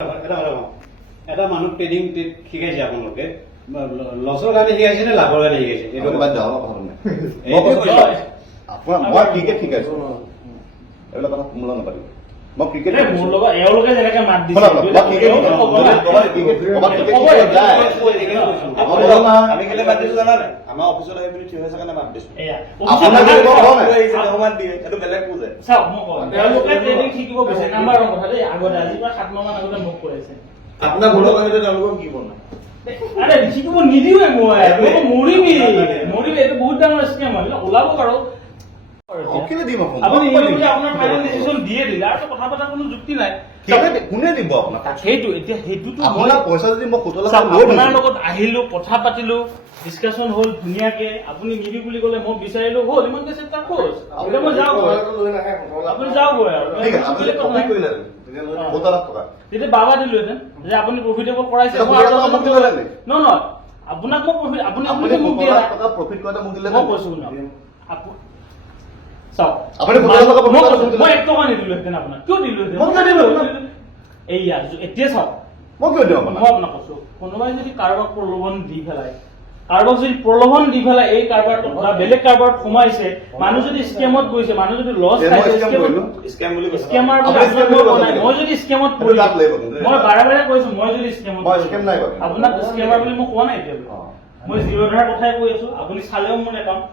এটা মানুহ ট্ৰেডিং শিকাইছে আপোনালোকে লছৰ কাৰণে শিকাইছে নে লাভৰ কাৰণে শিকাইছে এইটো বাদ দিয়ক মই ক্ৰিকেট শিকাইছো এইবিলাক কথা কোমলা নাপাতিব মই ক্ৰিকেট মোৰ লগত এওঁলোকে যেনেকে মাত দিছে আমি কেলে মাত দিছো জানা নাই আমাৰ অফিচত আহি পিনি থিয় হৈছে কাৰণে মাত দিছো এইটো বেলেগ বুজে চাওক মই কওঁ তেওঁলোকে ট্ৰেডিং শিকিব বিচাৰে নাম্বাৰ ওৱান কথা দেই আগতে আজিৰ পৰা 7 মাহ মান আগতে মোক কৈ আছে আপোনাৰ ভুলৰ কাৰণে তেওঁলোকক কি বনায় আৰে শিকিব নিদিওয়ে মই মৰিবি এইটো বহুত ডাঙৰ স্কেম হয় ওলাব পাৰো অকেলে দিম আপুনি আপোনাৰ ফাইনেল ডিসিশন দিয়ে দিলে আৰু কথা পতা কোনো যুক্তি নাই কোনে দিব আপোনাক সেইটো এতিয়া সেইটোতো আপোনাৰ পইচা যদি মই সুতলা আপোনাৰ লগত আহিলো কথা পাতিলো ডিসকাশন হল ধুনীয়াকে আপুনি নিবি বুলি ক'লে মই বিচাৰিলো হল ইমান কেছে তাৰ কোৰ্স এতিয়া মই যাও আপুনি যাও গৈ আৰু ঠিক আছে আপুনি কপি কৰিলে তেতিয়া বাবা দিলোহেঁতেন যে আপুনি প্ৰফিটেবল কৰাইছে ন আপোনাক মই প্ৰফিট আপুনি মোক দিয়া প্ৰফিট কৰাটো মোক দিলে মই কৈছো ন চাওক আপুনি মই 1 টকা নিদিলোহেঁতেন আপোনাক কিয় দিলোহেঁতেন এইয়া এতিয়া চাওক মই কিয় দিওঁ মই আপোনাক কৈছো কোনোবাই যদি কাৰোবাক প্ৰলোভন দি পেলাই এই কাৰবাৰটো বা বেলেগ কাৰবাৰত সোমাইছে মানুহ যদি স্কেমত গৈছে মানুহ যদি লছ খাইছে স্কেমাৰ মই যদি স্কেমত পৰিলো মই বাৰে কৈছো মই যদি স্কেমত আপোনাক স্কেমাৰ বুলি মই কোৱা নাই এতিয়া মই জিৰ'ধাৰ কথাই কৈ আছো আপুনি চালেও মোৰ একাউণ্ট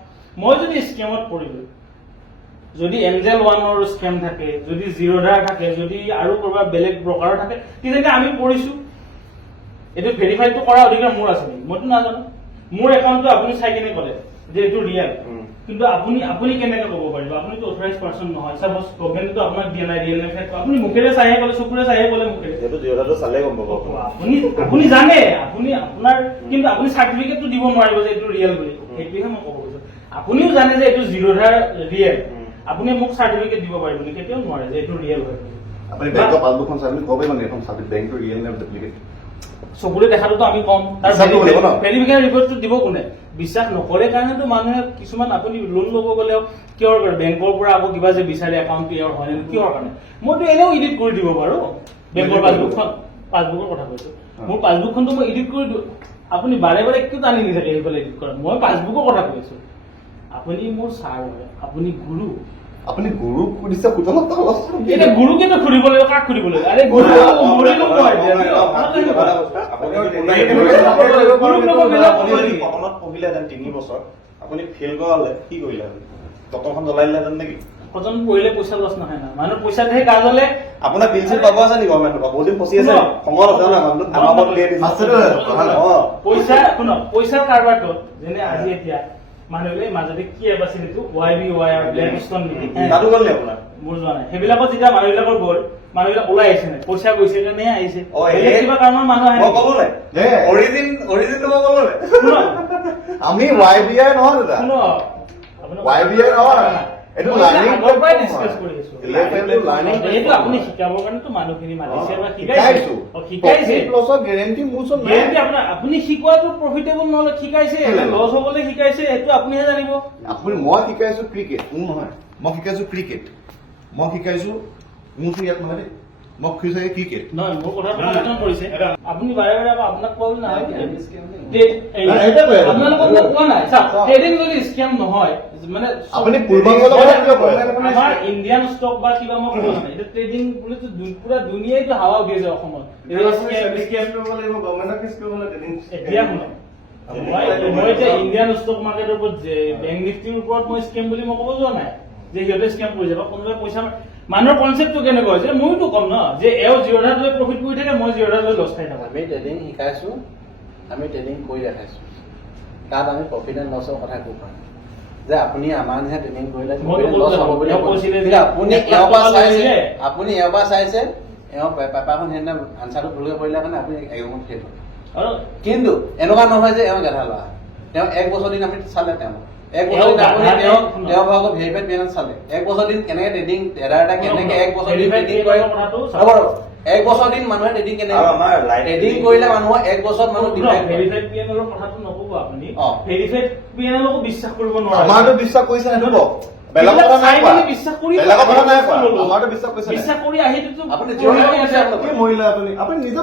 মই যদি স্কেমত পৰিলো যদি এঞ্জেল ওৱানৰ স্কেম থাকে যদি জিৰ'ধাৰ থাকে যদি আৰু কৰবাত বেলেগ ব্ৰকাৰৰ থাকে তেতিয়া আমি পৰিছো এইটো ভেৰিফাইটো কৰা অধিকাৰ মোৰ আছে নেকি মইতো নাজানো মোৰ একাউণ্টটো আপুনি চাই কেনে ক'লে যে এইটো ৰিয়েল কিন্তু আপুনি কেনেকৈ ক'ব পাৰিব আপুনিতো অথৰাইজ পাৰ্চন নহয় চাপ'জ গভৰ্ণমেণ্টটো আপোনাক দিয়া নাই ৰিয়েল নেফেক্ট আপুনি মুখেৰে চাইহে ক'লে চকুৰে চাইহে ক'লে মুখেৰে সেইটো জিৰ'ধাৰটো চালে গম পাব আপুনি জানে আপোনাৰ কিন্তু আপুনি চাৰ্টিফিকেটটো দিব নোৱাৰিব যে এইটো ৰিয়েল বুলি সেইটোহে মই ক'ব কৈছো আপুনিও জানে যে এইটো জিৰ'ধাৰ ৰিয়েল আপুনি মোক চাৰ্টিফিকেট দিব পাৰিব নেকি কেতিয়াও নোৱাৰে যে এইটো ৰিয়েল হয় আপুনি বেংকৰ পাছবুকখন চাই ক'ব মানে এখন বেংকটো ৰিয়েল নে ডুপ্লিকেট চকুৰে দেখাটোতো আমি কম তাৰ ভেৰিফিকেশ্যন ৰিপৰ্টটো দিব কোনে বিশ্বাস নকৰে কাৰণেতো মানুহে কিছুমান আপুনি লোন ল'ব গ'লেও কিহৰ কাৰণে বেংকৰ পৰা আকৌ কিবা যে বিচাৰে একাউণ্ট ইয়াৰ হয় নে কিহৰ কাৰণে মইতো এনেও এডিট কৰি দিব পাৰো বেংকৰ পাছবুকৰ কথা কৈছো মোৰ পাছবুকখনতো মই এডিট কৰি দিওঁ আপুনি বাৰে কিয় টানি নি থাকে সেইফালে এডিট কৰা মই পাছবুকৰ কথা কৈছো আপুনি মোৰ ছাৰ হয় আপুনি গুৰু আপুনি গুৰুক সুধিছে সুতলত এতিয়া গুৰুকেতো খুলিব লাগিব কাক খুলিব লাগিব আৰে গুৰু মৰিলো পঢ়িলে 3 বছৰ আপুনি ফেইল কৰালে কি কৰিলে টকৰখন জ্বলাই দিলেহেঁতেন নেকি কজন পঢ়িলে পইচা লছ নহয় না মানুহ পইচা দিয়ে কাজলে আপোনাৰ বিল চিল পাব আছে নেকি গভৰ্ণমেণ্টৰ পৰা বহুত দিন ফচি আছে খঙত আছে না পইচা শুনক পইচাৰ কাৰবাৰটো যেনে আজি এতিয়া মানুহে মাজতে কি এপ আছিল এইটো YBY আৰু ব্লেকষ্টন নেকি তাতো গ'ল নে আপোনাৰ মোৰ যোৱা নাই সেইবিলাকত যেতিয়া মানুহবিলাকৰ গ'ল মানুহবিলাক ওলাই আহিছে নাই পইচা গৈছে কাৰণে আহিছে কিবা কাৰণত মানুহ আহে মই ক'লো নাই অৰিজিনটো মই ক'লো নাই আমি YBI নহয় দাদা YBI নহয় এইটো লাৰ্নিং পৰাই ডিসকাস কৰি আছো এইটো আপুনি শিকাবৰ কাৰণেতো মানুহখিনি মাতিছে বা শিকাইছে লছৰ গ্যাৰান্টি মোৰ ওচৰত নাই আপুনি শিকোৱাটো প্ৰফিটেবল নহলে শিকাইছে লছ হ'বলে শিকাইছে সেইটো আপুনিহে জানিব মই শিকাইছো ক্ৰিকেট নহয় মই শিকাইছো ক্ৰিকেট মই শিকাইছো মোৰ ইয়াত নহয় দেই মই শিকাইছো ক্ৰিকেট নহয় মোৰ কথাটো সমৰ্থন কৰিছে আপুনি বাৰে আপোনাক কোৱা নাই আপোনালোকক মই কোৱা নাই ট্ৰেডিং যদি স্কেম নহয় মানে আপুনি পূৰ্বাংগলৰ কথা কিয় কয় আমাৰ ইণ্ডিয়ান ষ্টক বা কিবা মই কোৱা নাই এটা ট্ৰেডিং বুলিতো পুৰা দুনিয়াইতো হাৱা উঠি আছে অসমত এতিয়া শুনক মই এতিয়া ইণ্ডিয়ান ষ্টক মাৰ্কেটৰ ওপৰত বেংক নিফটিৰ ওপৰত মই স্কেম বুলি মই ক'ব যোৱা নাই যে সিহঁতে স্কেম কৰিছে বা কোনোবাই পইচা মানুহৰ কনচেপ্টটো কেনেকুৱা হৈছে মইতো কম ন যে এওঁ জিৰ'ধাৰ লৈ প্ৰফিট কৰি থাকে মই জিৰ'ধাৰ লৈ লছ খাই থাকো আমি ট্ৰেডিং শিকাইছো আমি ট্ৰেডিং কৰি দেখাইছো তাত আমি প্ৰফিট এণ্ড লছৰ কথা ক'ব পাৰোঁ যে আপুনি আমাৰ নিচিনা ট্ৰেডিং কৰিলে লছ হ'ব বুলি আপুনি এবাৰ চাইছে এওঁ পেপাৰখন সেইদিনা আনচাৰটো ভুলকৈ কৰিলে কাৰণে আপুনি একদম ফেইল হ'ল কিন্তু এনেকুৱা নহয় যে এওঁ গেধা ল'ৰা তেওঁ 1 বছৰ দিন আমি চালে তেওঁ 1 বছৰ দিন আপুনি তেওঁ ভাগৰ ভেৰিফাইড পেমেণ্ট চালে 1 বছৰ দিন কেনেকে ট্ৰেডিং এটা কেনেকে 1 বছৰ দিন ট্ৰেডিং কৰে হ'ব 1 বছৰ দিন মানুহে ট্ৰেডিং কেনেকে ট্ৰেডিং কৰিলে মানুহৰ 1 বছৰ মানুহ ভেৰিফাইড পিএনএলৰ কথাটো নকব আপুনি ভেৰিফাইড পিএনএলকো বিশ্বাস কৰিব নোৱাৰে আমাৰটো বিশ্বাস কৰিছে নে নব বেলেগৰ কথা নাই কোৱা। বিশ্বাস কৰি বেলেগৰ কথা নাই কোৱা। আমাৰতো বিশ্বাস কৰিছে নাই? বিশ্বাস কৰি আহিতো আপুনি যিমান কৈছে কি মহিলা আপুনি নিজে